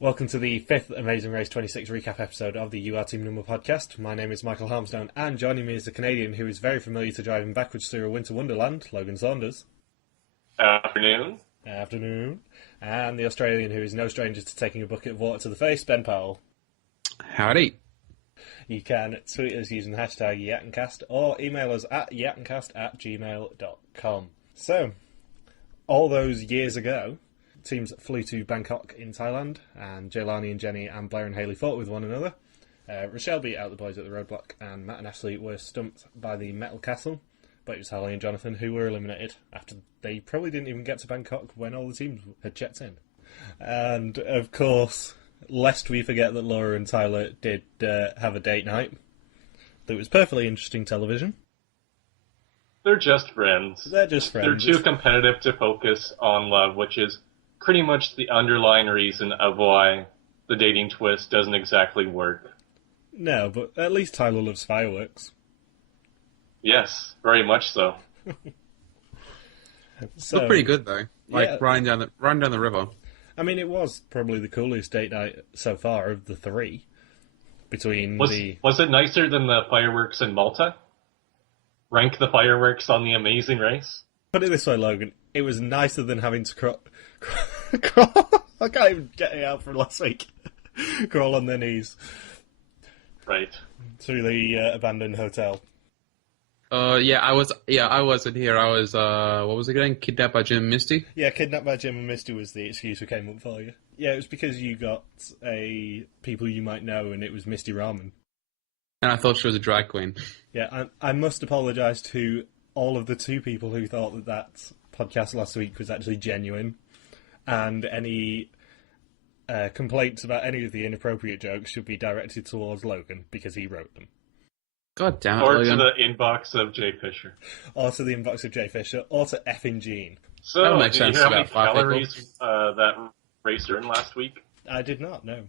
Welcome to the fifth Amazing Race 26 recap episode of the You Are Team Number podcast. My name is Michael Harmstone, and joining me is the Canadian who is very familiar to driving backwards through a winter wonderland, Logan Saunders. Afternoon. Afternoon. And the Australian who is no stranger to taking a bucket of water to the face, Ben Powell. Howdy. You can tweet us using the hashtag YattenCast or email us at yattencast@gmail.com. So, all those years ago, teams flew to Bangkok in Thailand, and Jaylani and Jenny and Blair and Hayley fought with one another. Rochelle beat out the boys at the roadblock, and Matt and Ashley were stumped by the Metal Castle, but it was Harley and Jonathan who were eliminated after they probably didn't even get to Bangkok when all the teams had checked in. And, of course, lest we forget that Laura and Tyler did have a date night, that was perfectly interesting television. They're just friends. They're just friends. They're too competitive to focus on love, which is pretty much the underlying reason of why the dating twist doesn't exactly work. No, but at least Tyler loves fireworks. Yes, very much so. Looked pretty good though. Riding down the river. I mean, it was probably the coolest date night so far of the three. Was it nicer than the fireworks in Malta? Rank the fireworks on the Amazing Race? Put it this way, Logan. It was nicer than having to crawl. I can't even get it out from last week. Crawl on their knees. Right. Through the abandoned hotel. I wasn't here. I was, what was it again? Kidnapped by Jim and Misty? Yeah, Kidnapped by Jim and Misty was the excuse we came up for you. Yeah, it was because you got people you might know, and it was Misty Ramen. And I thought she was a drag queen. Yeah, I must apologise to all of the two people who thought that podcast last week was actually genuine, and any complaints about any of the inappropriate jokes should be directed towards Logan, because he wrote them. God damn it, Or Logan. to the inbox of Jay Fisher. Or to the inbox of Jay Fisher, or to effing Gene. So, That'll make did you sense hear how many about 5 calories that racer in last week? I did not know.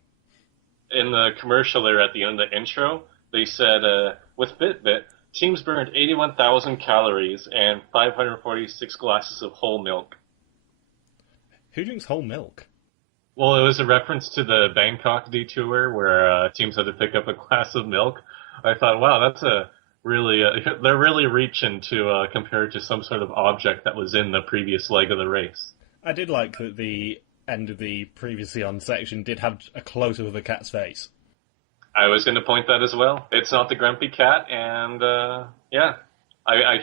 In the commercial there at the end of the intro, they said, with Fitbit, teams burned 81,000 calories and 546 glasses of whole milk. Who drinks whole milk? Well, it was a reference to the Bangkok detour where teams had to pick up a glass of milk. I thought, wow, that's they're really reaching to compare it to some sort of object that was in the previous leg of the race. I did like that the end of the previously on section did have a close-up of a cat's face. I was going to point that as well. It's not the grumpy cat, and I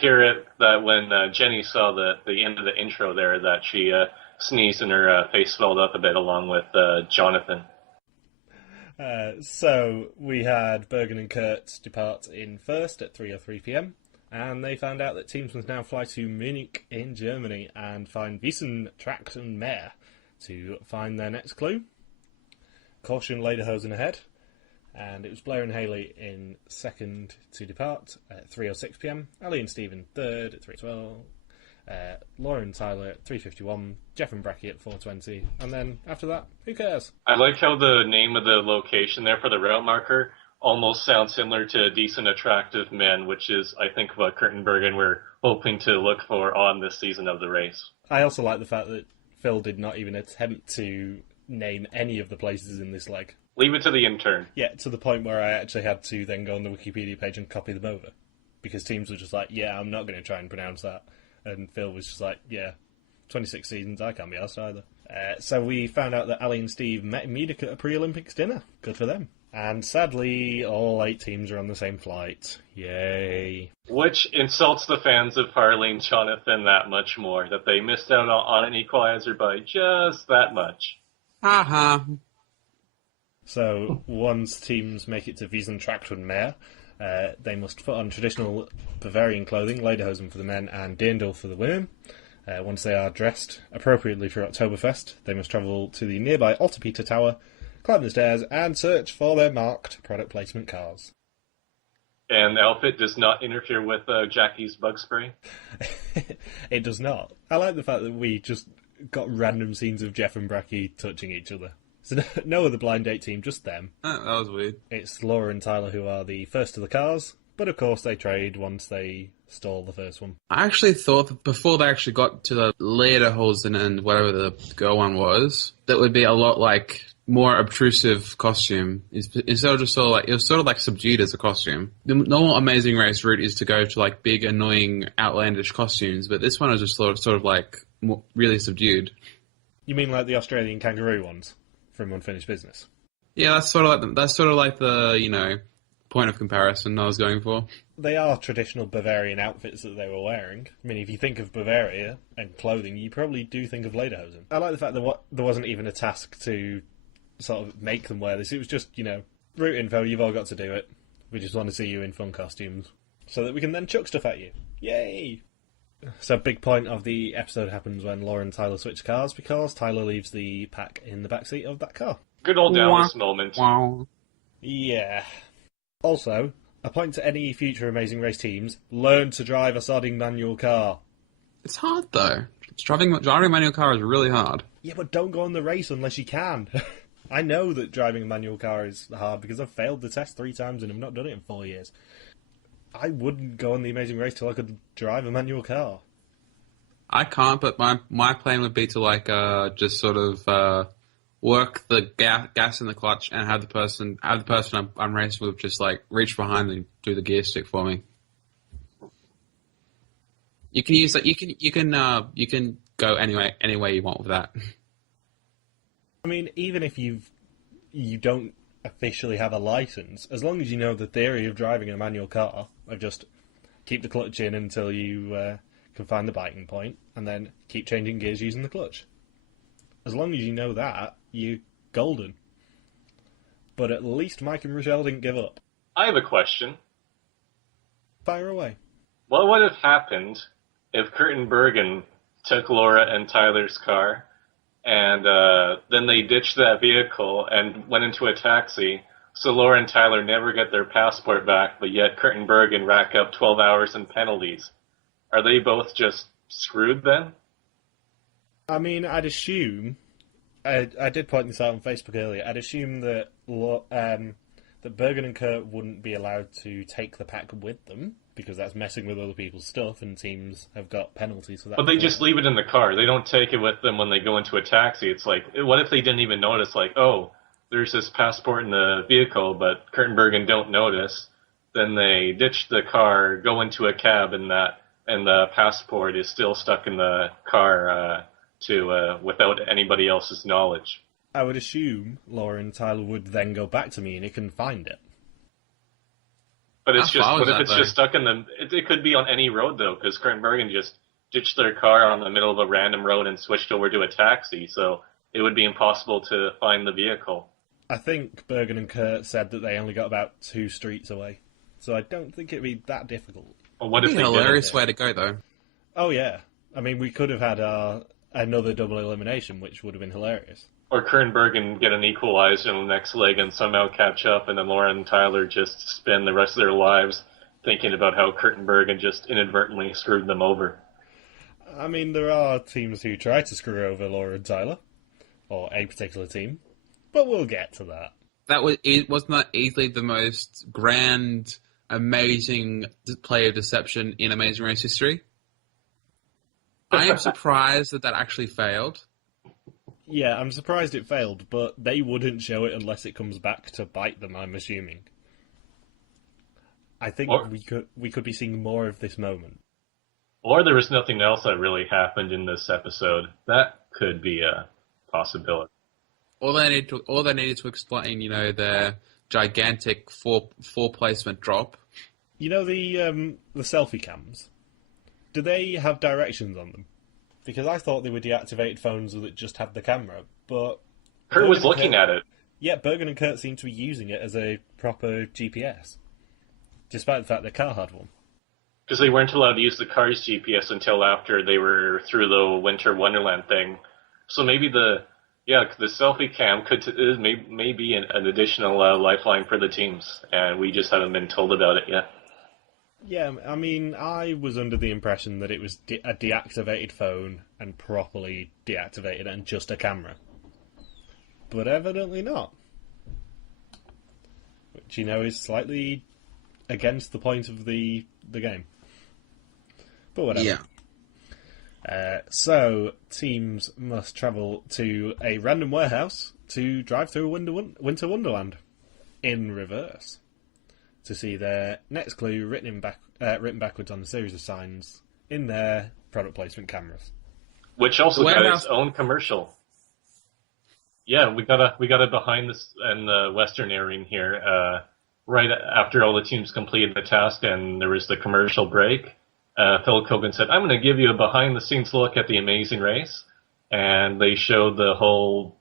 hear it that when Jenny saw the end of the intro there, that she sneezed and her face swelled up a bit along with Jonathan. So we had Bergen and Kurtz depart in first at 3:03 p.m, and they found out that teams must now fly to Munich in Germany and find Wiesen, Tracht and Meer to find their next clue. Caution Lederhosen ahead. And it was Blair and Hayley in second to depart at 3:06 p.m. Ali and Steve in third at 3:12. Laura and Tyler at 3:51. Jeff and Bracky at 4:20. And then after that, who cares? I like how the name of the location there for the route marker almost sounds similar to Decent Attractive Men, which is, I think, what Kurt and Bergen were hoping to look for on this season of the race. I also like the fact that Phil did not even attempt to name any of the places in this leg. Leave it to the intern. Yeah, to the point where I actually had to then go on the Wikipedia page and copy them over. Because teams were just like, yeah, I'm not going to try and pronounce that. And Phil was just like, yeah, 26 seasons, I can't be arsed either. So we found out that Ali and Steve met in Munich at a pre-Olympics dinner. Good for them. And sadly, all 8 teams are on the same flight. Yay. Which insults the fans of Harley and Jonathan that much more, that they missed out on an equalizer by just that much. Haha. So, once teams make it to Wiesen, Tracht and Meer, they must put on traditional Bavarian clothing, lederhosen for the men and dirndl for the women. Once they are dressed appropriately for Oktoberfest, they must travel to the nearby Altapeter Tower, climb the stairs, and search for their marked product placement cars. And the outfit does not interfere with Jackie's bug spray? It does not. I like the fact that we just got random scenes of Jeff and Bracky touching each other. So no other blind date team, just them. That was weird. It's Laura and Tyler who are the first to the cars, but of course they trade once they stall the first one. I actually thought that before they actually got to the Lederhosen and whatever the girl one was, that would be a lot like more obtrusive costume. Instead of just sort of like, it was sort of like subdued as a costume. The normal Amazing Race route is to go to like big, annoying, outlandish costumes, but this one was just sort of like more, really subdued. You mean like the Australian kangaroo ones from Unfinished Business? Yeah, that's sort of like the point of comparison I was going for. They are traditional Bavarian outfits that they were wearing. I mean, if you think of Bavaria and clothing, you probably do think of lederhosen. I like the fact that there wasn't even a task to sort of make them wear this. It was just, route info, you've all got to do it. We just want to see you in fun costumes so that we can then chuck stuff at you. Yay! So a big point of the episode happens when Laura and Tyler switch cars because Tyler leaves the pack in the backseat of that car. Good old Dallas moment. Wow. Yeah. Also, a point to any future Amazing Race teams, learn to drive a sodding manual car. It's hard, though. Driving a manual car is really hard. Yeah, but don't go on the race unless you can. I know that driving a manual car is hard because I've failed the test 3 times and I've not done it in 4 years. I wouldn't go on the Amazing Race till I could drive a manual car. I can't, but my plan would be to just sort of work the gas in the clutch and have the person I'm racing with just like reach behind and do the gear stick for me. You can use that. You can go any way you want with that. I mean, even if you don't officially have a license, as long as you know the theory of driving a manual car, of just keep the clutch in until you can find the biting point, and then keep changing gears using the clutch. As long as you know that, you're golden. But at least Mike and Rochelle didn't give up. I have a question. Fire away. What would have happened if Kurt and Bergen took Laura and Tyler's car, and then they ditched that vehicle and went into a taxi, so Laura and Tyler never get their passport back, but yet Kurt and Bergen rack up 12 hours in penalties? Are they both just screwed then? I mean, I'd assume... I did point this out on Facebook earlier. I'd assume that that Bergen and Kurt wouldn't be allowed to take the pack with them, because that's messing with other people's stuff, and teams have got penalties for that. But they just leave it in the car. They don't take it with them when they go into a taxi. It's like, what if they didn't even notice, like, oh, there's this passport in the vehicle, but Kurt and Bergen don't notice. Then they ditch the car, go into a cab, and the passport is still stuck in the car without anybody else's knowledge. I would assume Laura and Tyler would then go back to Munich and find it. But it's just, what if it's just stuck in the... It could be on any road, though, because Kurt and Bergen just ditched their car on the middle of a random road and switched over to a taxi, so it would be impossible to find the vehicle. I think Bergen and Kurt said that they only got about 2 streets away, so I don't think it'd be that difficult. Well, what if they a hilarious way to go, though. Oh, yeah. I mean, we could have had another double elimination, which would have been hilarious. Or Kurt and Bergen get an equalizer in the next leg and somehow catch up, and then Laura and Tyler just spend the rest of their lives thinking about how Kurt and Bergen just inadvertently screwed them over. I mean, there are teams who try to screw over Laura and Tyler, or a particular team, but we'll get to that. Wasn't that easily the most grand, amazing play of deception in Amazing Race history? I am surprised that actually failed. Yeah, I'm surprised it failed, but they wouldn't show it unless it comes back to bite them, I'm assuming. I think we could be seeing more of this moment. Or there was nothing else that really happened in this episode. That could be a possibility. All they needed to explain, their gigantic four placement drop. You know the selfie cams? Do they have directions on them? Because I thought they were deactivated phones that just had the camera, but... Kurt was looking at it. Yeah, Bergen and Kurt seemed to be using it as a proper GPS, despite the fact their car had one. Because they weren't allowed to use the car's GPS until after they were through the Winter Wonderland thing. So maybe the selfie cam may be an additional lifeline for the teams, and we just haven't been told about it yet. Yeah, I mean, I was under the impression that it was a deactivated phone and properly deactivated and just a camera. But evidently not. Which, is slightly against the point of the game. But whatever. Yeah. So, teams must travel to a random warehouse to drive through Winter Wonderland in reverse to see their next clue written backwards on a series of signs in their product placement cameras. Which also got its own commercial. Yeah, we got a behind this in the Western airing here. Right after all the teams completed the task and there was the commercial break, Phil Kogan said, "I'm going to give you a behind-the-scenes look at the Amazing Race," and they showed the whole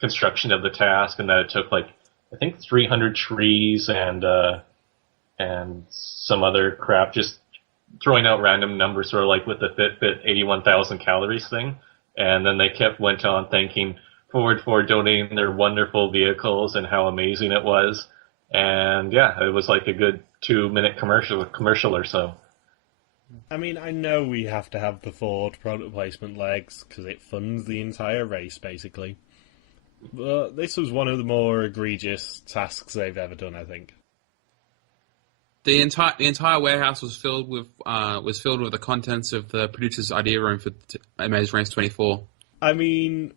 construction of the task and that it took I think 300 trees and some other crap, just throwing out random numbers, sort of like with the Fitbit 81,000 calories thing. And then they went on thanking Ford for donating their wonderful vehicles and how amazing it was. And yeah, it was like a good 2-minute commercial or so. I mean, I know we have to have the Ford product placement legs because it funds the entire race, basically. But this was one of the more egregious tasks they've ever done, I think. The entire warehouse was filled with the contents of the producer's idea room for Amazing Race 24. I mean,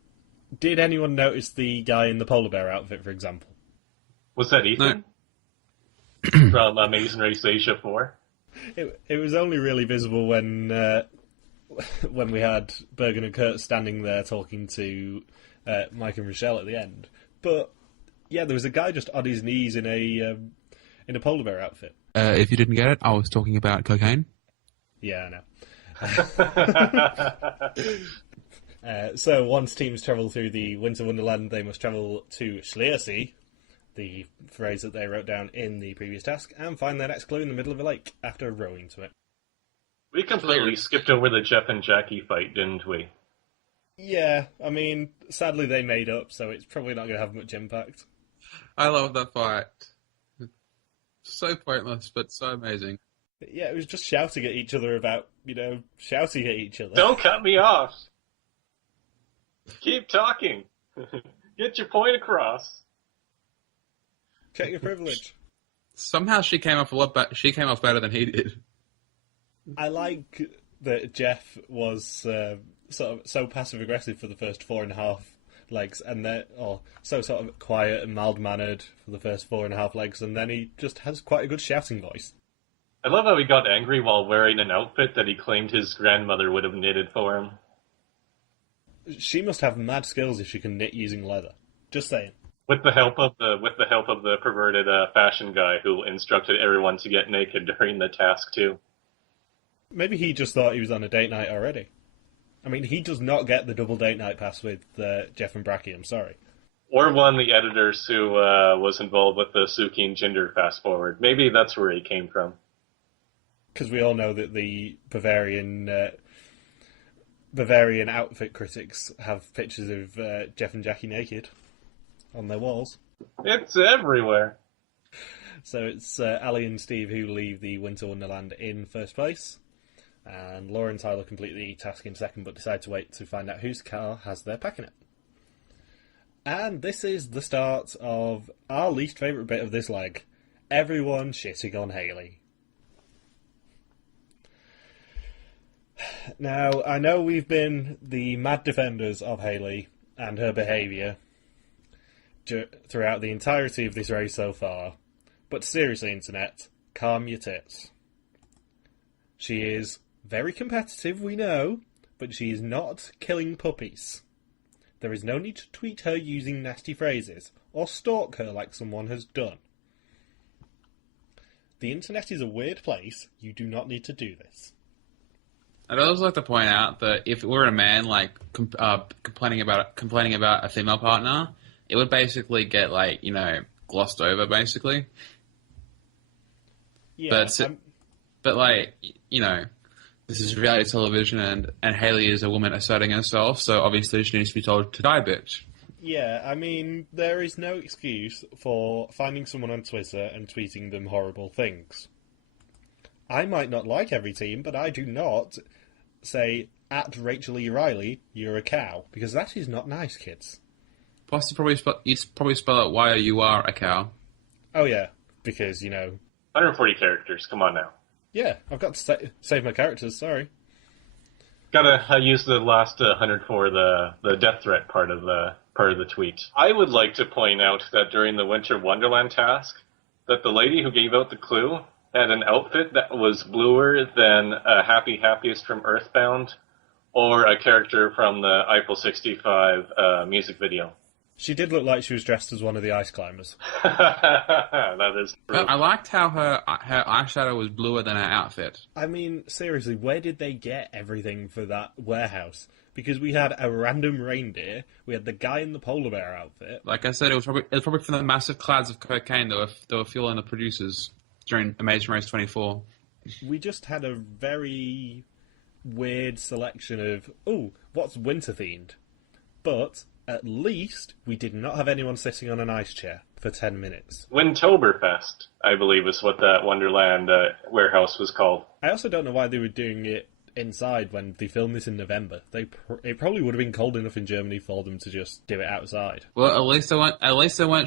did anyone notice the guy in the polar bear outfit, for example? Was that Ethan? No. From Amazing Race Asia 4? It was only really visible when we had Bergen and Kurt standing there talking to Mike and Rochelle at the end. But yeah, there was a guy just on his knees in a polar bear outfit. If you didn't get it, I was talking about cocaine. Yeah, I know. So once teams travel through the Winter Wonderland, they must travel to Schliersee, the phrase that they wrote down in the previous task, and find their next clue in the middle of a lake after rowing to it. We completely skipped over the Jeff and Jackie fight, didn't we? Yeah, I mean, sadly they made up, so it's probably not going to have much impact. I love that fight. So pointless, but so amazing. Yeah, it was just shouting at each other about, shouting at each other. Don't cut me off! Keep talking! Get your point across! Check your privilege. Somehow she came off she came off better than he did. I like that Jeff was so passive aggressive for the first 4.5 legs, and then so sort of quiet and mild mannered for the first 4.5 legs, and then he just has quite a good shouting voice. I love how he got angry while wearing an outfit that he claimed his grandmother would have knitted for him. She must have mad skills if she can knit using leather. Just saying. With the help of the perverted fashion guy who instructed everyone to get naked during the task too. Maybe he just thought he was on a date night already. I mean, he does not get the double date night pass with Jeff and Bracky, I'm sorry. Or one of the editors who was involved with the Suki and Jinder fast forward. Maybe that's where he came from. Because we all know that the Bavarian outfit critics have pictures of Jeff and Jackie naked on their walls. It's everywhere. So it's Ali and Steve who leave the Winter Wonderland in first place. And Laura and Tyler complete the task in second, but decide to wait to find out whose car has their pack in it. And this is the start of our least favourite bit of this leg. Everyone shitting on Hayley. Now, I know we've been the mad defenders of Hayley and her behaviour throughout the entirety of this race so far, but seriously, Internet, calm your tits. She is very competitive, we know, but she is not killing puppies. There is no need to tweet her using nasty phrases, or stalk her like someone has done. The internet is a weird place. You do not need to do this. I'd also like to point out that if it were a man complaining about a female partner, it would basically get glossed over, basically. Yeah, but this is reality television, and Hayley is a woman asserting herself, so obviously she needs to be told to die, bitch. Yeah, I mean, there is no excuse for finding someone on Twitter and tweeting them horrible things. I might not like every team, but I do not say, at Rachel E. Riley, you're a cow, because that is not nice, kids. Plus, you'd probably spell out why you are a cow. Oh, yeah, because, 140 characters, come on now. Yeah, I've got to save my characters, sorry. Gotta use the last 100 for the death threat part of per the tweet. I would like to point out that during the Winter Wonderland task, that the lady who gave out the clue had an outfit that was bluer than a Happy Happiest from Earthbound or a character from the Eiffel 65 music video. She did look like she was dressed as one of the ice climbers. That is true. I liked how her eyeshadow was bluer than her outfit. I mean, seriously, where did they get everything for that warehouse? Because we had a random reindeer, we had the guy in the polar bear outfit. Like I said, it was probably from the massive clouds of cocaine that were fueling the producers during Amazing Race 24. We just had a very weird selection of, what's winter themed? But at least we did not have anyone sitting on an ice chair for 10 minutes. Wintoberfest, I believe, is what that Wonderland warehouse was called. I also don't know why they were doing it inside when they filmed this in November. It probably would have been cold enough in Germany for them to just do it outside. Well, at least they weren't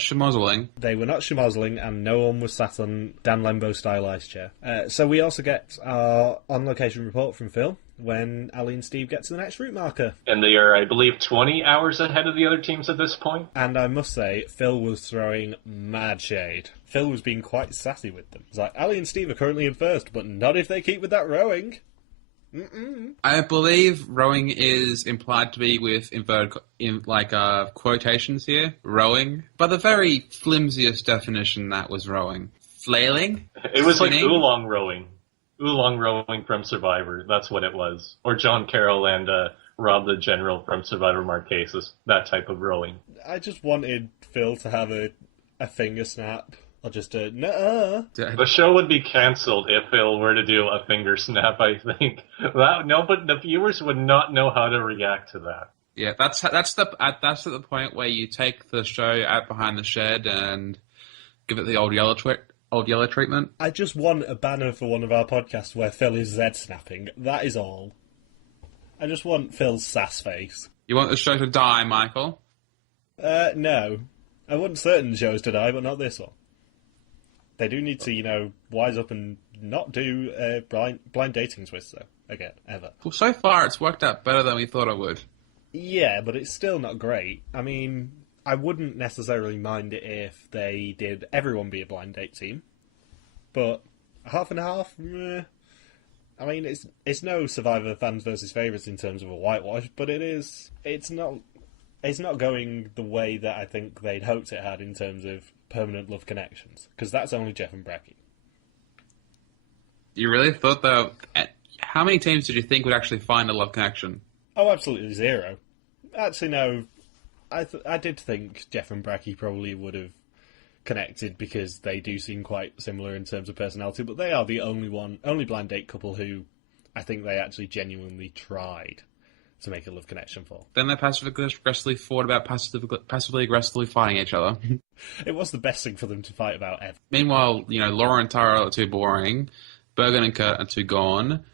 schmozzling. They were not schmozzling, and no one was sat on Dan Lembo style ice chair. So we also get our on-location report from Phil when Ali and Steve get to the next route marker. And they are, I believe, 20 hours ahead of the other teams at this point. And I must say, Phil was throwing mad shade. Phil was being quite sassy with them. It's like, Ali and Steve are currently in first, but not if they keep with that rowing. I believe rowing is implied to be with quotations here. Rowing. By the very flimsiest definition, that was rowing. Flailing? It was Spinning? like oolong rowing. Oolong rowing from Survivor. That's what it was. Or John Carroll and Rob the General from Survivor Marquesas. That type of rowing. I just wanted Phil to have a finger snap. Or just a, nuh-uh. The show would be cancelled if Phil were to do a finger snap, I think. But the viewers would not know how to react to that. Yeah, that's at the point where you take the show out behind the shed and give it the old yellow treatment. I just want a banner for one of our podcasts where Phil is Z-snapping. That is all. I just want Phil's sass face. You want the show to die, Michael? No. I want certain shows to die, but not this one. They do need to, wise up and not do blind dating twists, though, again, ever. Well, so far it's worked out better than we thought it would. Yeah, but it's still not great. I mean, I wouldn't necessarily mind it if they did everyone be a blind date team, but half and half, meh. I mean, it's no Survivor fans versus favourites in terms of a whitewash, but it's not going the way that I think they'd hoped it had in terms of permanent love connections, because that's only Jeff and Bracky. You really thought, though, how many teams did you think would actually find a love connection? Oh, absolutely zero. Actually, no. I did think Jeff and Bracky probably would have connected because they do seem quite similar in terms of personality, but they are the only blind date couple who I think they actually genuinely tried to make a love connection for. Then they passively-aggressively fought about passively-aggressively fighting each other. It was the best thing for them to fight about ever. Meanwhile, Laura and Tara are too boring. Bergen and Kurt are too gone.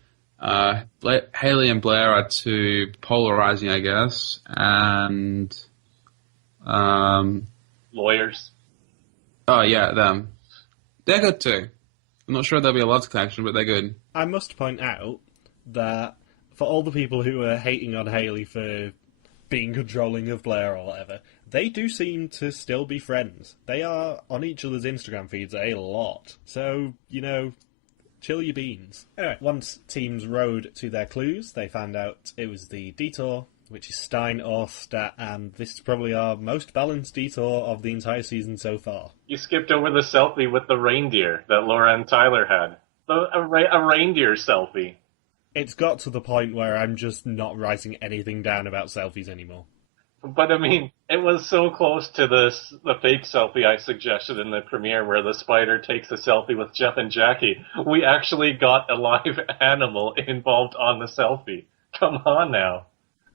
Haley and Blair are too polarizing, I guess. And Lawyers. Oh, yeah, them. They're good too. I'm not sure there'll be a love connection, but they're good. I must point out that for all the people who are hating on Haley for being controlling of Blair or whatever, they do seem to still be friends. They are on each other's Instagram feeds a lot. So, chill your beans. Anyway, once teams rode to their clues, they found out it was the detour, which is Stein or Stat, and this is probably our most balanced detour of the entire season so far. You skipped over the selfie with the reindeer that Laura and Tyler had. A reindeer selfie. It's got to the point where I'm just not writing anything down about selfies anymore. But I mean, it was so close to the fake selfie I suggested in the premiere where the spider takes a selfie with Jeff and Jackie. We actually got a live animal involved on the selfie. Come on now.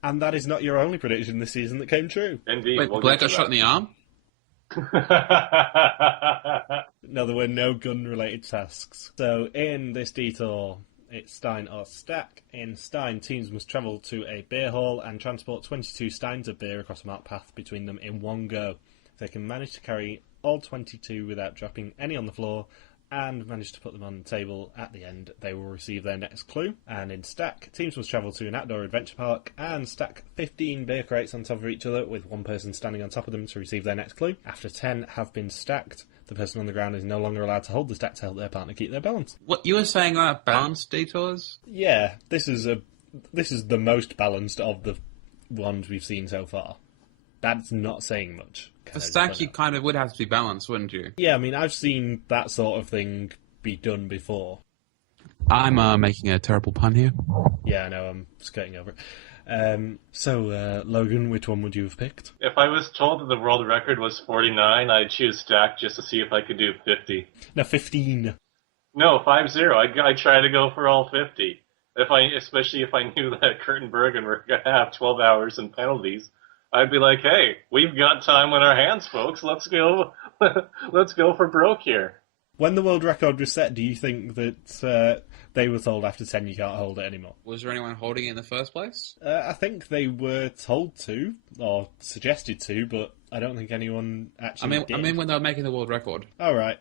And that is not your only prediction this season that came true. Indeed. Wait, Blair got shot in the arm? No, there were no gun-related tasks. So in this detour, it's Stein or Stack. In Stein, teams must travel to a beer hall and transport 22 steins of beer across a marked path between them in one go. If they can manage to carry all 22 without dropping any on the floor, and manage to put them on the table. At the end, they will receive their next clue. And in Stack, teams must travel to an outdoor adventure park and stack 15 beer crates on top of each other, with one person standing on top of them to receive their next clue. After 10 have been stacked, the person on the ground is no longer allowed to hold the stack to help their partner keep their balance. What you were saying about balance detours? Yeah, this is the most balanced of the ones we've seen so far. That's not saying much. For Stack, you kind of would have to be balanced, wouldn't you? Yeah, I mean, I've seen that sort of thing be done before. I'm making a terrible pun here. Yeah, I know, I'm skirting over it. So, Logan, which one would you have picked? If I was told that the world record was 49, I'd choose Stack just to see if I could do 50. No, 15. No, 5-0. I'd try to go for all 50. Especially if I knew that Kurt and Bergen were going to have 12 hours and penalties. I'd be like, hey, we've got time on our hands, folks. Let's go for broke here. When the world record was set, do you think that they were told after 10 you can't hold it anymore? Was there anyone holding it in the first place? I think they were told to, or suggested to, but I don't think anyone actually did. I mean when they were making the world record. All right.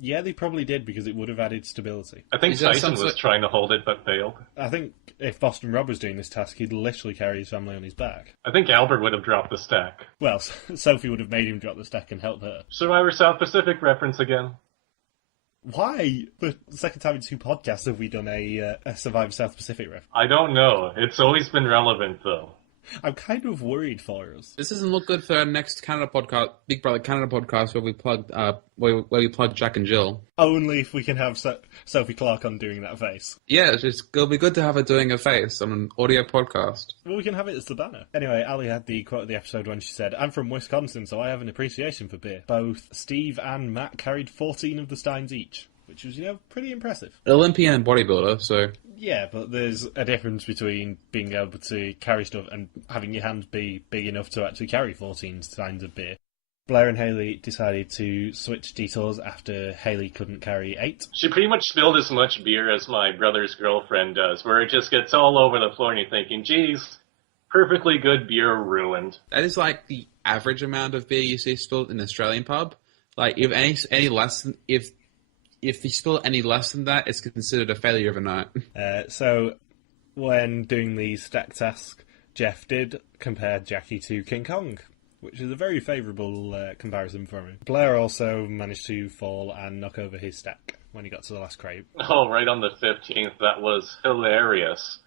Yeah, they probably did, because it would have added stability. I think Tyson was trying to hold it, but failed. I think if Boston Rob was doing this task, he'd literally carry his family on his back. I think Albert would have dropped the stack. Well, Sophie would have made him drop the stack and help her. Survivor South Pacific reference again. Why? For the second time in 2 podcasts have we done a Survivor South Pacific reference? I don't know. It's always been relevant, though. I'm kind of worried for us. This doesn't look good for our next Canada podcast, Big Brother Canada podcast, where we plug Jack and Jill. Only if we can have Sophie Clark on doing that face. Yeah, it'll be good to have her doing a face on an audio podcast. Well, we can have it as the banner. Anyway, Ali had the quote of the episode when she said, "I'm from Wisconsin, so I have an appreciation for beer." Both Steve and Matt carried 14 of the steins each, which was, pretty impressive. Olympian and bodybuilder, so... Yeah, but there's a difference between being able to carry stuff and having your hands be big enough to actually carry 14 steins of beer. Blair and Hayley decided to switch detours after Hayley couldn't carry 8. She pretty much spilled as much beer as my brother's girlfriend does, where it just gets all over the floor and you're thinking, geez, perfectly good beer ruined. That is like the average amount of beer you see spilled in an Australian pub. Like, if any less than... If you spill any less than that, it's considered a failure of a night. So, when doing the stack task, Jeff did compare Jackie to King Kong, which is a very favourable comparison for him. Blair also managed to fall and knock over his stack when he got to the last crate. Oh, right on the 15th. That was hilarious.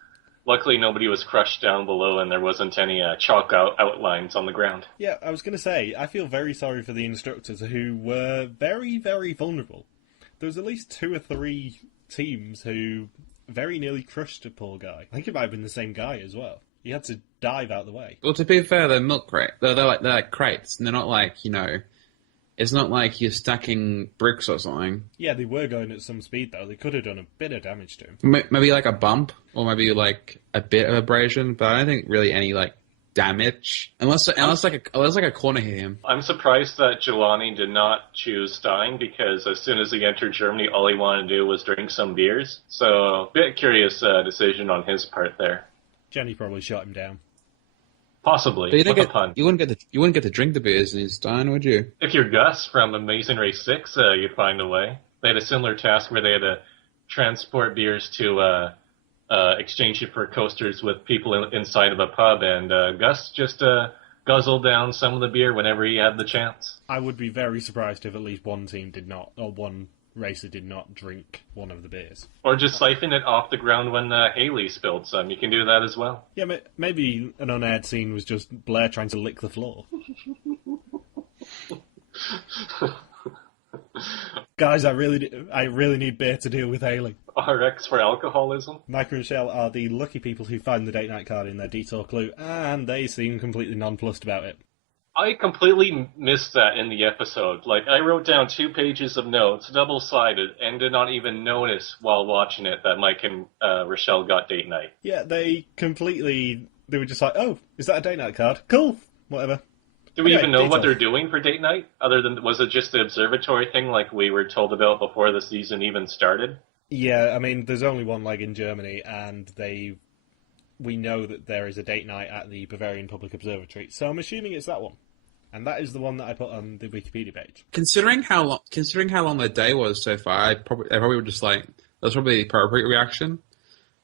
Luckily, nobody was crushed down below and there wasn't any chalk outlines on the ground. Yeah, I was going to say, I feel very sorry for the instructors who were very, very vulnerable. There was at least 2 or 3 teams who very nearly crushed a poor guy. I think it might have been the same guy as well. He had to dive out of the way. Well, to be fair, they're milk crate. They're like crates, and they're not like, it's not like you're stacking bricks or something. Yeah, they were going at some speed, though. They could have done a bit of damage to him. Maybe like a bump, or maybe like a bit of abrasion, but I don't think really any damage, unless like a corner hit him. I'm surprised that Jelani did not choose Stein, because as soon as he entered Germany, all he wanted to do was drink some beers. So, bit curious decision on his part there. Jenny probably shot him down. Possibly. You wouldn't get to drink the beers in Stein, would you? If you're Gus from Amazing Race 6, you'd find a way. They had a similar task where they had to transport beers to exchange it for coasters with people inside of a pub, and Gus just guzzled down some of the beer whenever he had the chance. I would be very surprised if at least one team did not, or one racer did not drink one of the beers. Or just siphon it off the ground when Haley spilled some. You can do that as well. Yeah, maybe an unaired scene was just Blair trying to lick the floor. Guys, I really need beer to deal with Hayley. RX for alcoholism? Mike and Michelle are the lucky people who find the date night card in their detour clue, and they seem completely nonplussed about it. I completely missed that in the episode. I wrote down 2 pages of notes, double-sided, and did not even notice while watching it that Mike and Rochelle got date night. Yeah, they were just like, oh, is that a date night card? Cool, whatever. Do we even know what they're doing for date night? Other than, was it just the observatory thing like we were told about before the season even started? Yeah, I mean, there's only one leg in Germany, and we know that there is a date night at the Bavarian Public Observatory, so I'm assuming it's that one. And that is the one that I put on the Wikipedia page. Considering how long the day was so far, I probably would just like, that's probably the appropriate reaction.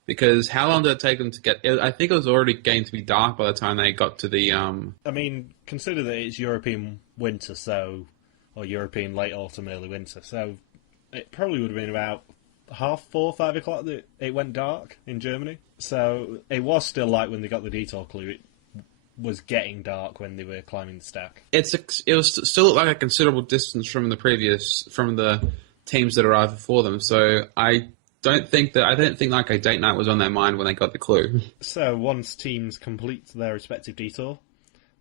Because how long did it take them to get... I think it was already getting to be dark by the time they got to the... I mean, consider that it's European winter, or European late autumn, early winter, so it probably would have been about 4:30, 5 o'clock that it went dark in Germany. So it was still light when they got the detour clue. It was getting dark when they were climbing the stack. It was still like a considerable distance from the teams that arrived before them, so I don't think like a date night was on their mind when they got the clue. So once teams complete their respective detour,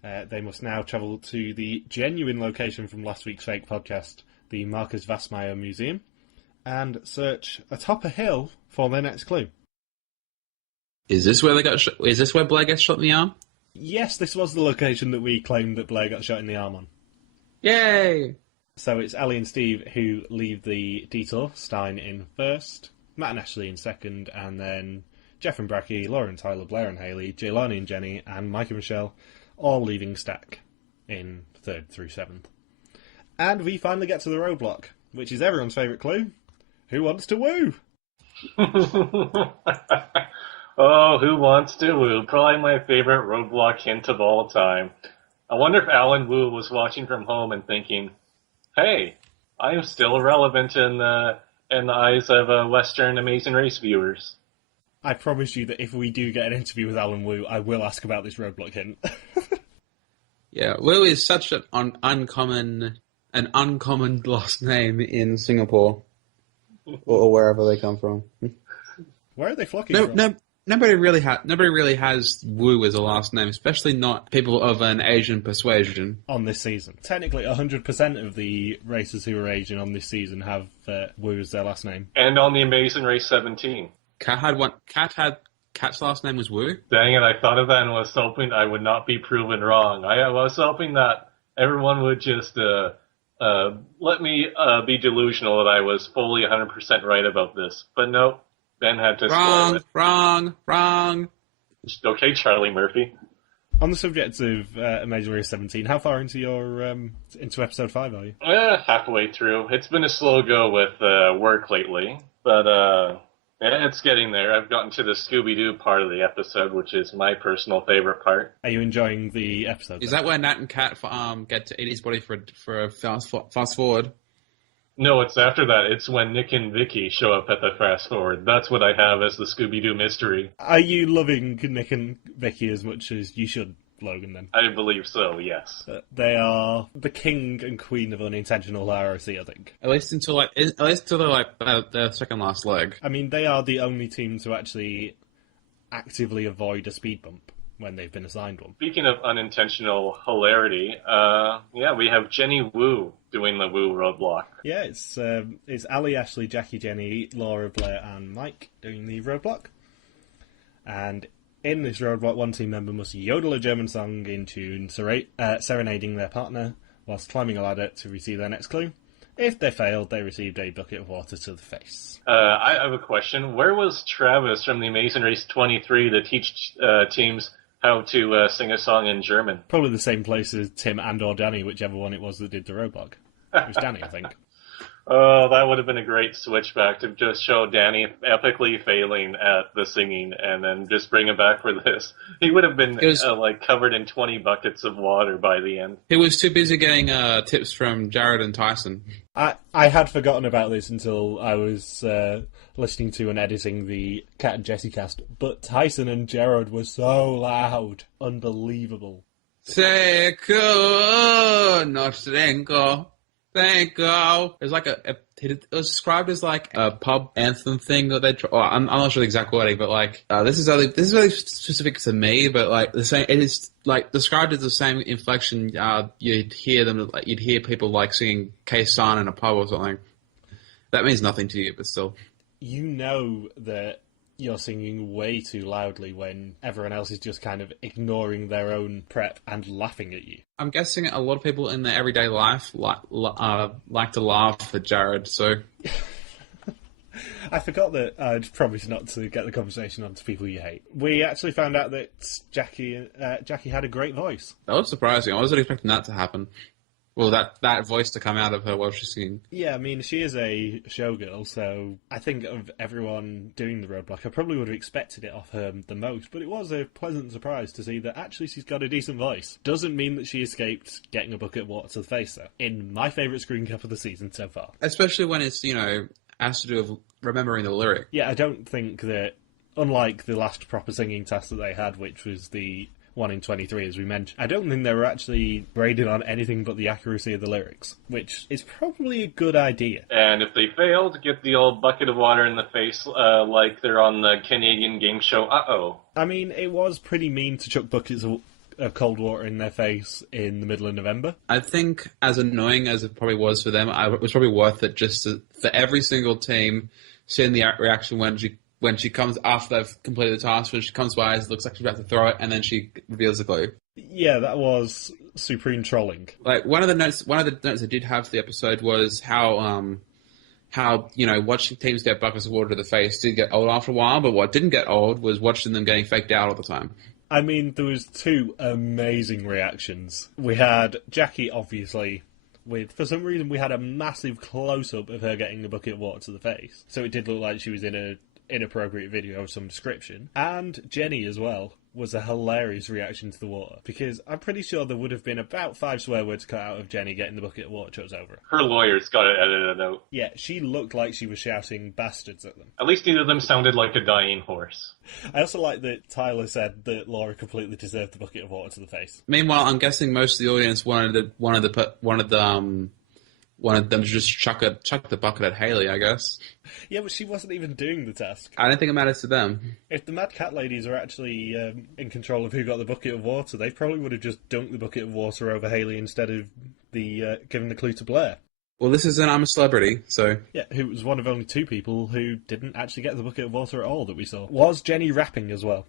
they must now travel to the genuine location from last week's fake podcast, the Marcus Wassmeyer Museum, and search atop a hill for their next clue. Is this where Is this where Blair gets shot in the arm? Yes, this was the location that we claimed that Blair got shot in the arm on. Yay! So it's Ali and Steve who leave the detour, Stein in first, Matt and Ashley in second, and then Jeff and Bracky, Laura and Tyler, Blair and Hayley, Jaylani and Jenny, and Mike and Michelle, all leaving stack in third through seventh. And we finally get to the roadblock, which is everyone's favourite clue. Who wants to woo? Oh, who wants to woo? Probably my favorite roadblock hint of all time. I wonder if Alan Wu was watching from home and thinking, hey, I am still relevant in the eyes of Western Amazing Race viewers. I promise you that if we do get an interview with Alan Wu, I will ask about this roadblock hint. Yeah, Wu is such an uncommon last name in Singapore or wherever they come from. Where are they flocking from? Nobody really has Wu as a last name, especially not people of an Asian persuasion. On this season. Technically, 100% of the racers who are Asian on this season have Wu as their last name. And on the Amazing Race 17. Kat's last name was Wu? Dang it, I thought of that and was hoping I would not be proven wrong. I was hoping that everyone would just let me be delusional that I was fully 100% right about this. But no, Ben had to spoil it. Wrong. Okay, Charlie Murphy. On the subject of Amazing Race 17, how far into your into episode 5 are you? Halfway through. It's been a slow go with work lately, but it's getting there. I've gotten to the Scooby-Doo part of the episode, which is my personal favorite part. Are you enjoying the episode? Is that where Nat and Kat get to eat his body for a fast forward? No, it's after that. It's when Nick and Vicky show up at the fast forward. That's what I have as the Scooby-Doo mystery. Are you loving Nick and Vicky as much as you should, Logan, then? I believe so, yes. They are the king and queen of unintentional ROC, I think. At least until the second last leg. I mean, they are the only team to actually actively avoid a speed bump when they've been assigned one. Speaking of unintentional hilarity, we have Jenny Wu doing the Wu roadblock. Yeah, it's Ali, Ashley, Jackie, Jenny, Laura, Blair, and Mike doing the roadblock. And in this roadblock, one team member must yodel a German song in tune, serenading their partner whilst climbing a ladder to receive their next clue. If they failed, they received a bucket of water to the face. I have a question. Where was Travis from the Amazing Race 23 to teach teams how to sing a song in German? Probably the same place as Tim and or Danny, whichever one it was that did the roadblock. It was Danny, I think. Oh, that would have been a great switchback to just show Danny epically failing at the singing and then just bring him back for this. He would have been covered in 20 buckets of water by the end. He was too busy getting tips from Jared and Tyson. I had forgotten about this until I was listening to and editing the Cat and Jesse cast, but Tyson and Jared were so loud. Unbelievable. Seco, Nostrenko. Thank God. It was like it was described as like a pub anthem thing that they. I'm not sure the exact wording, but this is really specific to me. But like the same, it is like described as the same inflection. You'd hear people like singing K-San in a pub or something. That means nothing to you, but still. You know that you're singing way too loudly when everyone else is just kind of ignoring their own prep and laughing at you. I'm guessing a lot of people in their everyday life like to laugh at Jared, so... I forgot that I'd promised not to get the conversation on to people you hate. We actually found out that Jackie had a great voice. That was surprising. I wasn't expecting that to happen. Well, that voice to come out of her while she's singing. Yeah, I mean, she is a showgirl, so I think of everyone doing the roadblock, I probably would have expected it off her the most, but it was a pleasant surprise to see that actually she's got a decent voice. Doesn't mean that she escaped getting a bucket of water to the face, though, in my favourite screen cap of the season so far. Especially when it's, has to do with remembering the lyric. Yeah, I don't think that, unlike the last proper singing test that they had, which was the 1 in 23, as we mentioned, I don't think they were actually graded on anything but the accuracy of the lyrics, which is probably a good idea. And if they failed, get the old bucket of water in the face like they're on the Canadian game show Uh-Oh. I mean, it was pretty mean to chuck buckets of cold water in their face in the middle of November. I think, as annoying as it probably was for them, it was probably worth it just for every single team seeing the reaction when she comes after they've completed the task, when she comes by, it looks like she's about to throw it, and then she reveals the glue. Yeah, that was supreme trolling. Like one of the notes I did have for the episode was how watching teams get buckets of water to the face did get old after a while, but what didn't get old was watching them getting faked out all the time. I mean, there was two amazing reactions. We had Jackie, obviously, for some reason, we had a massive close-up of her getting a bucket of water to the face, so it did look like she was in a inappropriate video of some description. And Jenny as well was a hilarious reaction to the water, because I'm pretty sure there would have been about 5 swear words cut out of Jenny getting the bucket of water chucked over her. Her lawyer's got to edit it out. Yeah, she looked like she was shouting bastards at them. At least neither of them sounded like a dying horse. I also like that Tyler said that Laura completely deserved the bucket of water to the face. Meanwhile, I'm guessing most of the audience wanted them to just chuck the bucket at Haley, I guess. Yeah, but she wasn't even doing the task. I don't think it matters to them. If the Mad Cat ladies are actually in control of who got the bucket of water, they probably would have just dunked the bucket of water over Haley instead of giving the clue to Blair. Well, this is an I'm a Celebrity, so... Yeah, who was one of only 2 people who didn't actually get the bucket of water at all that we saw. Was Jenny rapping as well?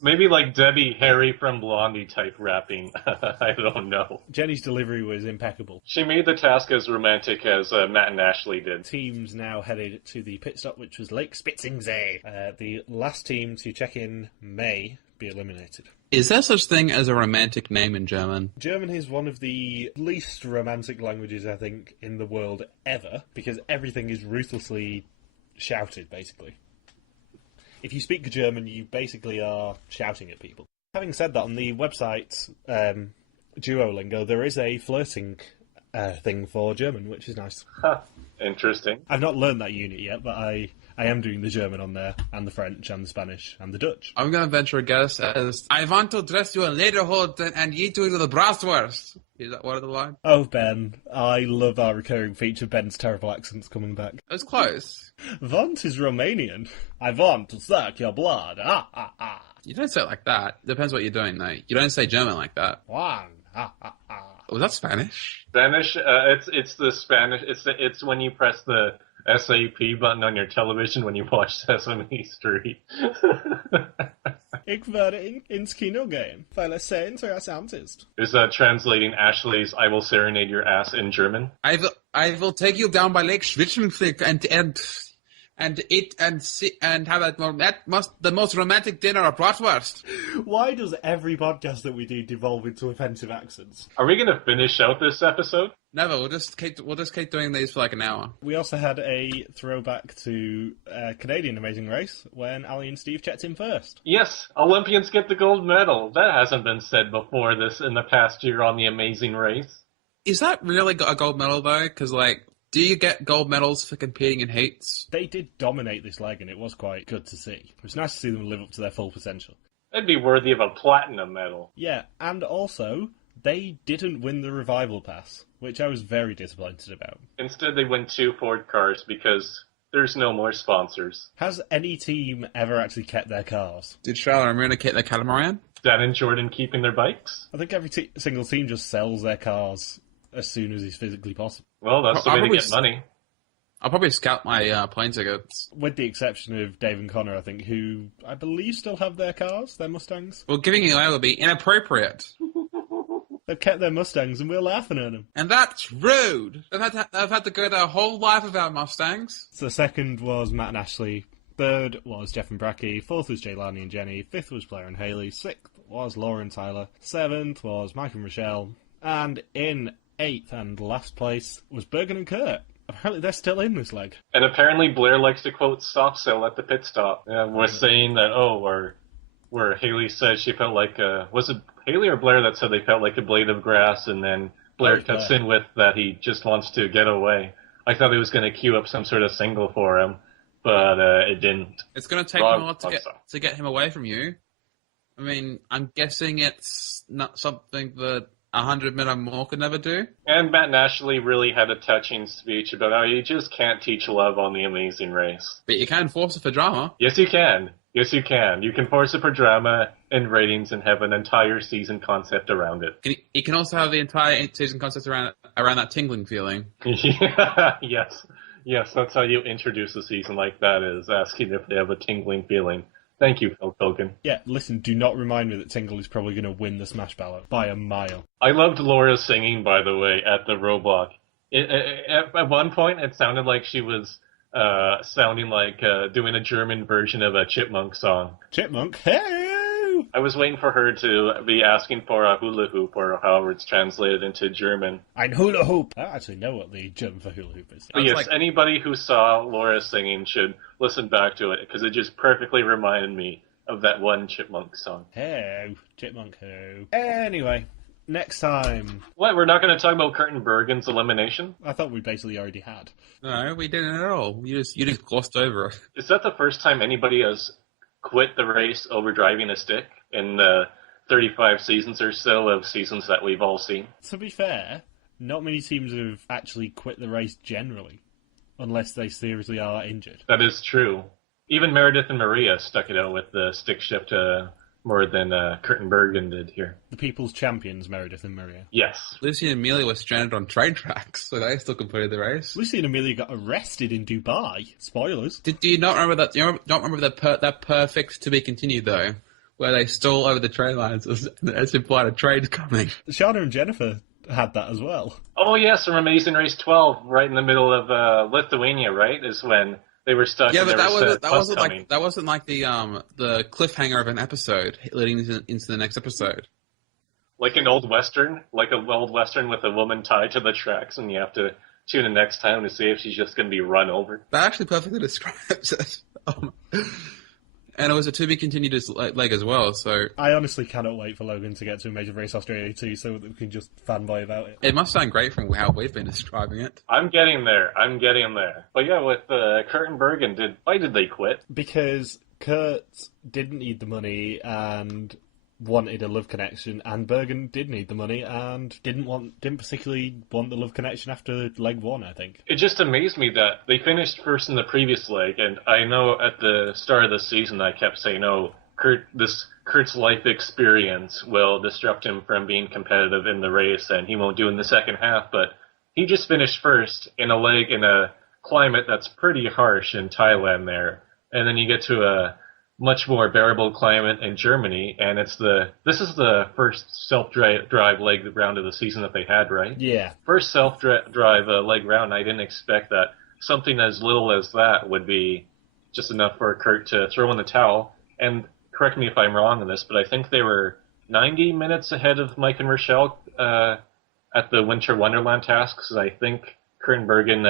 Maybe like Debbie Harry from Blondie type rapping. I don't know. Jenny's delivery was impeccable. She made the task as romantic as Matt and Ashley did. Teams now headed to the pit stop, which was Lake Spitzingsee. The last team to check in may be eliminated. Is there such thing as a romantic name in German? German is one of the least romantic languages, I think, in the world ever, because everything is ruthlessly shouted, basically. If you speak German, you basically are shouting at people. Having said that, on the website Duolingo, there is a flirting thing for German, which is nice. Huh. Interesting. I've not learned that unit yet, but I am doing the German on there, and the French, and the Spanish, and the Dutch. I'm going to venture a guess as, I want to dress you in lederhosen and eat you with the bratwurst. Is that one of the line? Oh, Ben. I love our recurring feature, Ben's terrible accents coming back. It was close. Want is Romanian. I want to suck your blood. Ah, ah, ah. You don't say it like that. Depends what you're doing, though. You don't say German like that. One. Ah, ah, ah. Was that Spanish? Spanish, it's the Spanish, it's when you press the SAP button on your television when you watch Sesame Street. Ik werde ins Kino gehen, weil es sehr interessant ist. Is that translating Ashley's "I will serenade your ass" in German? I will take you down by Lake Schwitzmühlflick and eat and have the most romantic dinner of bratwurst. Why does every podcast that we do devolve into offensive accents? Are we going to finish out this episode? Never. We'll just keep doing these for like an hour. We also had a throwback to Canadian Amazing Race when Ali and Steve checked in first. Yes, Olympians get the gold medal. That hasn't been said before in the past year on the Amazing Race. Is that really a gold medal though? Because do you get gold medals for competing in heats? They did dominate this leg, and it was quite good to see. It was nice to see them live up to their full potential. That'd be worthy of a platinum medal. Yeah, and also, they didn't win the Revival Pass, which I was very disappointed about. Instead, they win 2 Ford cars because there's no more sponsors. Has any team ever actually kept their cars? Did Charlotte and Marina keep their catamaran? Dan and Jordan keeping their bikes? I think every single team just sells their cars as soon as is physically possible. Well, that's the way to get money. I'll probably scout my plane tickets. With the exception of Dave and Connor, I think, who I believe still have their cars, their Mustangs. Well, giving it away would be inappropriate. They've kept their Mustangs and we're laughing at them. And that's rude. They've had to go their whole life without Mustangs. So second was Matt and Ashley. Third was Jeff and Bracky. Fourth was Jaylani and Jenny. Fifth was Blair and Haley. Sixth was Laura and Tyler. Seventh was Mike and Rochelle. And in eighth and last place was Bergen and Kurt. Apparently they're still in this leg. And apparently Blair likes to quote soft sell at the pit stop. We're saying that, where Haley said she felt like, was it Haley or Blair that said they felt like a blade of grass, and then Blair cuts in with that he just wants to get away. I thought he was going to queue up some sort of single for him, but it didn't. It's going to take him a lot to get him away from you. I mean, I'm guessing it's not something that 100 men or more could never do. And Matt and Ashley really had a touching speech about how you just can't teach love on The Amazing Race. But you can force it for drama. Yes, you can. Yes, you can. You can force it for drama and ratings and have an entire season concept around it. You can also have the entire season concept around that tingling feeling. Yeah, yes, that's how you introduce a season like that, is asking if they have a tingling feeling. Thank you, Phil Logan. Yeah, listen, do not remind me that Tingle is probably going to win the Smash ballot by a mile. I loved Laura's singing, by the way, at the roadblock. At one point, it sounded like she was doing a German version of a Chipmunk song. Chipmunk? Hey! I was waiting for her to be asking for a hula hoop, or however it's translated into German. Ein hula hoop. I don't actually know what the German for hula hoop is. But yes, anybody who saw Laura singing should listen back to it, because it just perfectly reminded me of that one Chipmunk song. Hey, Chipmunk ho. Anyway, next time. What, we're not going to talk about Curtin Bergen's elimination? I thought we basically already had. No, we didn't at all. You just glossed over it. Is that the first time anybody has quit the race over driving a stick in the 35 seasons or so of seasons that we've all seen? To be fair, not many teams have actually quit the race generally, unless they seriously are injured. That is true. Even Meredith and Maria stuck it out with the stick shift more than Curtin Bergen did here. The people's champions, Meredith and Maria. Yes. Lucy and Amelia were stranded on train tracks, so they still completed the race. Lucy and Amelia got arrested in Dubai. Spoilers. Do you not remember that? Do you not remember that perfect to be continued though, where they stole over the train lines as implied a train's coming? Shana and Jennifer had that as well. Oh yes, from Amazing Race 12, right in the middle of Lithuania, right? Is when they were stuck. Yeah, and but that wasn't like the cliffhanger of an episode leading into the next episode. Like an old western, with a woman tied to the tracks, and you have to tune in next time to see if she's just going to be run over. That actually perfectly describes it. And it was a to be continued leg as well, so... I honestly cannot wait for Logan to get to Amazing Race Australia 2 so that we can just fanboy about it. It must sound great from how we've been describing it. I'm getting there. But yeah, with Kurt and Bergen, why did they quit? Because Kurt didn't need the money and wanted a love connection, and Bergen did need the money and didn't particularly want the love connection after leg one, I think. It just amazed me that they finished first in the previous leg, and I know at the start of the season I kept saying, oh, Kurt's life experience will disrupt him from being competitive in the race, and he won't do in the second half, but he just finished first in a leg in a climate that's pretty harsh in Thailand there, and then you get to a much more bearable climate in Germany, and this is the first self-drive leg round of the season that they had, right? Yeah. First self-drive leg round, I didn't expect that something as little as that would be just enough for Kurt to throw in the towel. And correct me if I'm wrong on this, but I think they were 90 minutes ahead of Mike and Rochelle at the Winter Wonderland tasks. I think Kurt and Bergen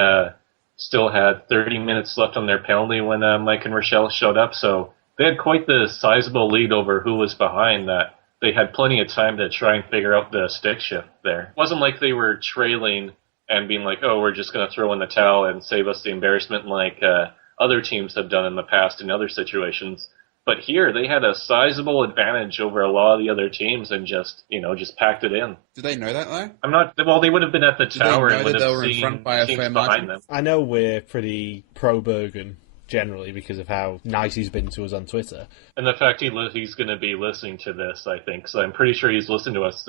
still had 30 minutes left on their penalty when Mike and Rochelle showed up, so they had quite the sizable lead over who was behind that. They had plenty of time to try and figure out the stick shift there. It wasn't like they were trailing and being like, oh, we're just going to throw in the towel and save us the embarrassment like other teams have done in the past in other situations. But here, they had a sizable advantage over a lot of the other teams and just packed it in. Did they know that, though? Well, they would have been at the tower and would have seen teams behind them. I know we're pretty pro-Bergen generally because of how nice he's been to us on Twitter. And the fact he's going to be listening to this, I think. So I'm pretty sure he's listened to us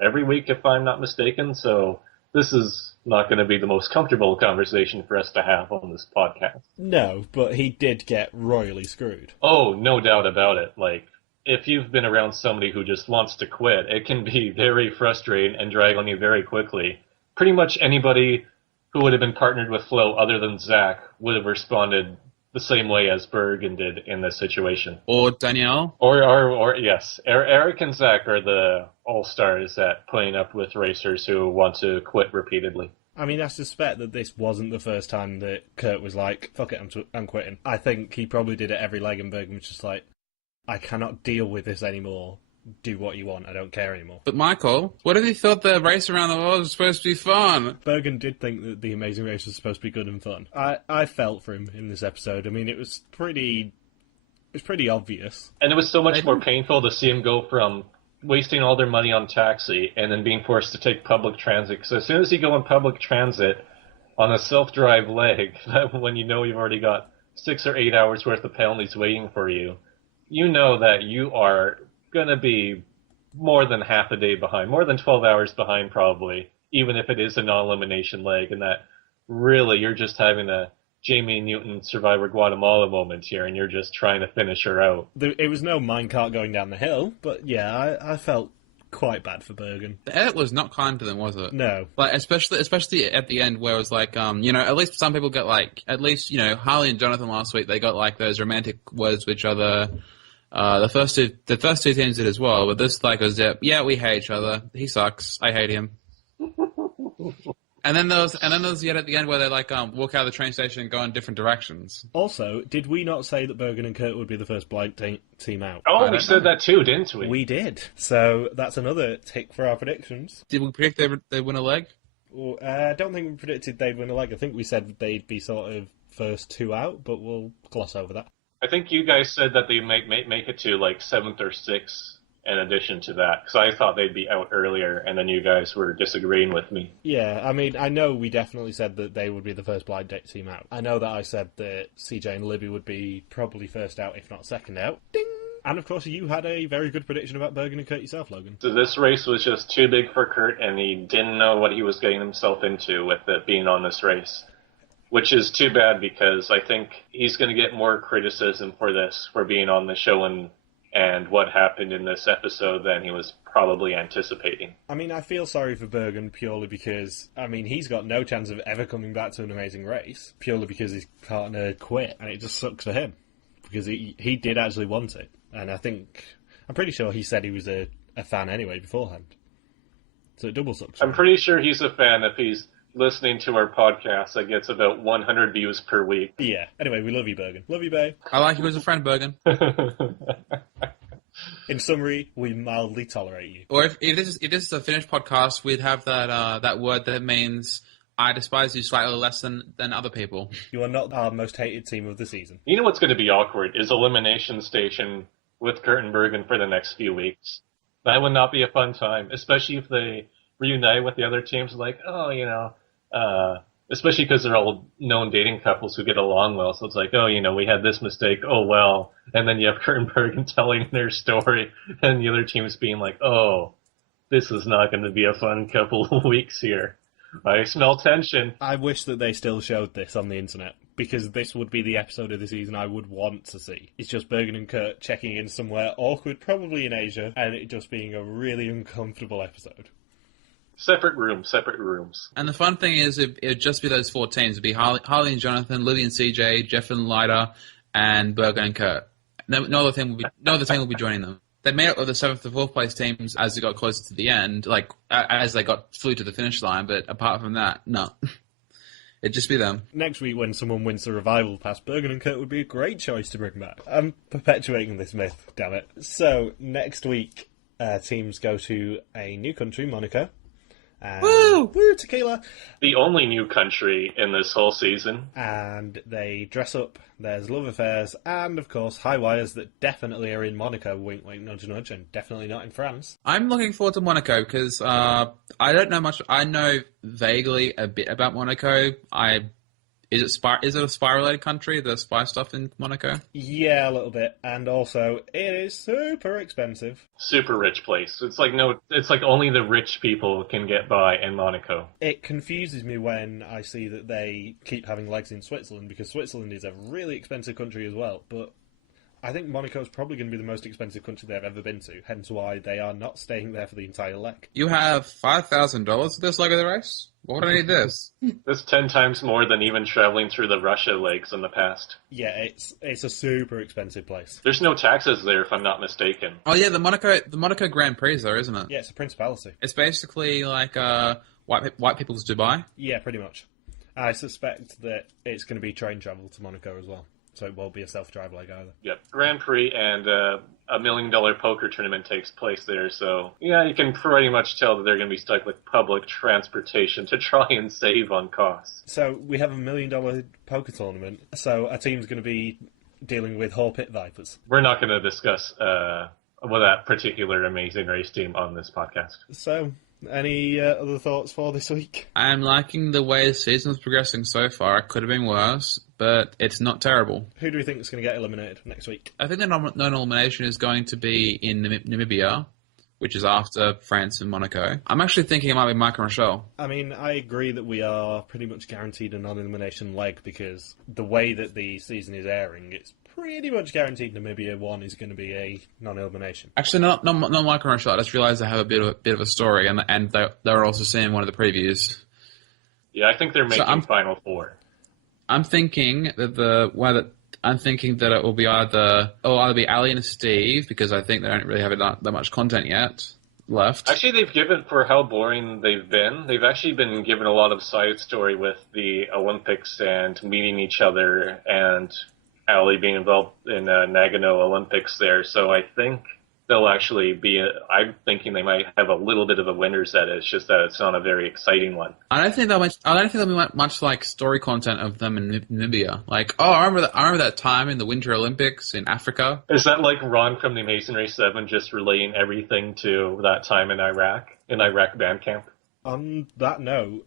every week, if I'm not mistaken. So this is not going to be the most comfortable conversation for us to have on this podcast. No, but he did get royally screwed. Oh, no doubt about it. Like, if you've been around somebody who just wants to quit, it can be very frustrating and drag on you very quickly. Pretty much anybody who would have been partnered with Flo other than Zach would have responded the same way as Bergen did in this situation. Or Danielle. Or yes, Eric and Zach are the all-stars at putting up with racers who want to quit repeatedly. I mean, I suspect that this wasn't the first time that Kurt was like, fuck it, I'm quitting. I think he probably did it every leg, and Bergen was just like, I cannot deal with this anymore. Do what you want. I don't care anymore. But Michael, what if you thought the race around the world was supposed to be fun? Bergen did think that the Amazing Race was supposed to be good and fun. I felt for him in this episode. I mean, it was pretty obvious. And it was so much more painful to see him go from wasting all their money on taxi and then being forced to take public transit. Because as soon as you go on public transit on a self-drive leg, when you know you've already got 6 or 8 hours worth of penalties waiting for you, you know that you are going to be more than half a day behind, more than 12 hours behind probably, even if it is a non-elimination leg, and that really you're just having a Jamie Newton Survivor Guatemala moment here, and you're just trying to finish her out. It was no minecart going down the hill, but yeah, I felt quite bad for Bergen. The edit was not kind to them, was it? No. Like, especially at the end where it was like, at least some people get like, at least, Harley and Jonathan last week, they got like those romantic words with each other. The first two teams did as well, but this like was yeah, we hate each other. He sucks. I hate him. and then there was yet at the end where they like walk out of the train station and go in different directions. Also, did we not say that Bergen and Kurt would be the first blind team out? Oh, we said that too, didn't we? We did. So that's another tick for our predictions. Did we predict they'd win a leg? Well, I don't think we predicted they'd win a leg. I think we said they'd be sort of first two out, but we'll gloss over that. I think you guys said that they might make it to like 7th or 6th in addition to that, because I thought they'd be out earlier, and then you guys were disagreeing with me. Yeah, I mean, I know we definitely said that they would be the first blind date team out. I know that I said that CJ and Libby would be probably first out, if not second out. Ding! And of course, you had a very good prediction about Bergen and Kurt yourself, Logan. So this race was just too big for Kurt, and he didn't know what he was getting himself into with it being on this race. Which is too bad, because I think he's going to get more criticism for this, for being on the show and what happened in this episode than he was probably anticipating. I mean, I feel sorry for Bergen purely because, I mean, he's got no chance of ever coming back to an Amazing Race, purely because his partner quit, and it just sucks for him, because he did actually want it. And I'm pretty sure he said he was a fan anyway beforehand. So it double sucks. I'm pretty sure he's a fan if he's listening to our podcast that gets about 100 views per week. Yeah. Anyway, we love you, Bergen. Love you, babe. I like you as a friend, Bergen. In summary, we mildly tolerate you. Or if this is a finished podcast, we'd have that word that means I despise you slightly less than other people. You are not our most hated team of the season. You know what's going to be awkward is Elimination Station with Kurt and Bergen for the next few weeks. That would not be a fun time, especially if they reunite with the other teams. Like, especially because they're all known dating couples who get along well. So it's like, we had this mistake. Oh, well. And then you have Kurt and Bergen telling their story, and the other team's being like, oh, this is not going to be a fun couple of weeks here. I smell tension. I wish that they still showed this on the internet, because this would be the episode of the season I would want to see. It's just Bergen and Kurt checking in somewhere awkward, probably in Asia, and it just being a really uncomfortable episode. Separate rooms. And the fun thing is, it'd just be those 4 teams. It'd be Harley and Jonathan, Lily and CJ, Jeff and Lyda, and Bergen and Kurt. No other team will be joining them. They made up with the 7th to 4th place teams as they got closer to the end, like as they flew to the finish line. But apart from that, no. It'd just be them. Next week, when someone wins the revival pass, Bergen and Kurt would be a great choice to bring back. I'm perpetuating this myth, damn it. So, next week, teams go to a new country, Monaco. Woo! Tequila! The only new country in this whole season. And they dress up. There's love affairs and, of course, high wires that definitely are in Monaco, wink, wink, nudge, nudge, and definitely not in France. I'm looking forward to Monaco because I don't know much. I know vaguely a bit about Monaco. Is it a spy-related country, the spy stuff in Monaco? Yeah, a little bit. And also, it is super expensive. Super rich place. It's like only the rich people can get by in Monaco. It confuses me when I see that they keep having legs in Switzerland, because Switzerland is a really expensive country as well. But I think Monaco is probably going to be the most expensive country they've ever been to, hence why they are not staying there for the entire leg. You have $5,000 for this leg of the race? Why would I need this? That's 10 times more than even traveling through the Russia legs in the past. Yeah, it's a super expensive place. There's no taxes there, if I'm not mistaken. Oh yeah, the Monaco Grand Prix, though, isn't it? Yeah, it's a principality. It's basically like white people's Dubai. Yeah, pretty much. I suspect that it's going to be train travel to Monaco as well, so it won't be a self-drive leg either. Yep, Grand Prix and a $1 million poker tournament takes place there, so yeah, you can pretty much tell that they're going to be stuck with public transportation to try and save on costs. So we have $1 million poker tournament, so our team's going to be dealing with Hall Pit Vipers. We're not going to discuss that particular Amazing Race team on this podcast. So, any other thoughts for this week? I'm liking the way the season's progressing so far. It could have been worse, but it's not terrible. Who do we think is going to get eliminated next week? I think the non-elimination is going to be in Namibia, which is after France and Monaco. I'm actually thinking it might be Mike and Rochelle. I mean, I agree that we are pretty much guaranteed a non-elimination leg because the way that the season is airing, it's pretty much guaranteed Namibia 1 is going to be a non-elimination. Actually, not Mike and Rochelle. I just realised they have a bit of a story, and they're also seeing one of the previews. Yeah, I think they're making Final Four. I'm thinking that it will be either be Ali and Steve, because I think they don't really have that much content yet left. Actually, they've given, for how boring they've actually been given a lot of side story with the Olympics and meeting each other, and Ali being involved in Nagano Olympics there. So I think they'll actually be, I'm thinking they might have a little bit of a winner's edge. It's just that it's not a very exciting one. I don't think there'll be much like story content of them in Namibia. Like, I remember that time in the Winter Olympics in Africa. Is that like Ron from the Amazing Race 7 just relaying everything to that time in Iraq band camp? On that note,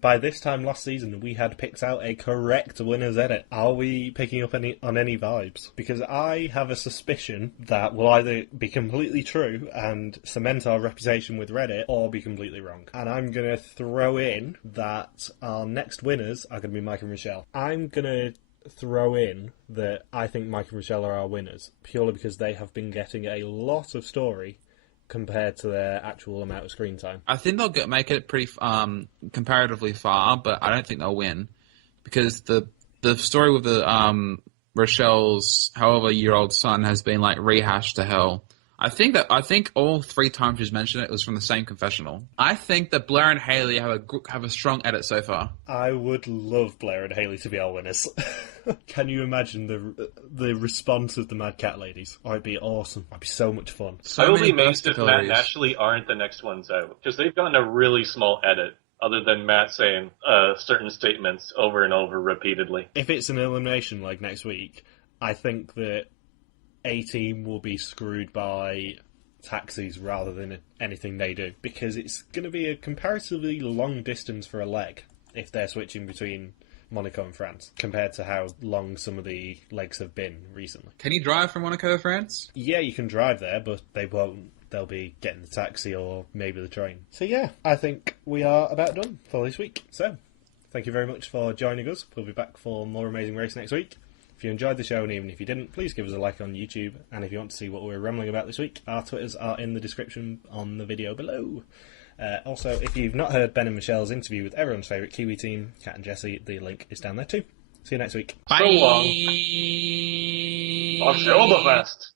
by this time last season, we had picked out a correct winner's edit. Are we picking up on any vibes? Because I have a suspicion that will either be completely true and cement our reputation with Reddit, or be completely wrong. And I'm going to throw in that our next winners are going to be Mike and Rochelle. I'm going to throw in that I think Mike and Rochelle are our winners, purely because they have been getting a lot of story compared to their actual amount of screen time. I think they'll make it pretty comparatively far, but I don't think they'll win, because the story with the Rochelle's however-year-old son has been like rehashed to hell. I think all 3 times she's mentioned it was from the same confessional. I think that Blair and Haley have a strong edit so far. I would love Blair and Haley to be our winners. Can you imagine the response of the Mad Cat ladies? Oh, it'd be awesome. It'd be so much fun. I will be amazed if Matt and Ashley aren't the next ones out, because they've gotten a really small edit, other than Matt saying certain statements over and over repeatedly. If it's an elimination like next week, I think that A-Team will be screwed by taxis rather than anything they do, because it's going to be a comparatively long distance for a leg if they're switching between Monaco and France, compared to how long some of the legs have been recently. Can you drive from Monaco to France? Yeah, you can drive there, but they won't. They'll be getting the taxi or maybe the train. So yeah, I think we are about done for this week. So, thank you very much for joining us. We'll be back for more Amazing Race next week. If you enjoyed the show, and even if you didn't, please give us a like on YouTube. And if you want to see what we're rambling about this week, our Twitters are in the description on the video below. Also, if you've not heard Ben and Michelle's interview with everyone's favourite Kiwi team, Kat and Jesse, the link is down there too. See you next week. Bye. So long. Auf Oktoberfest.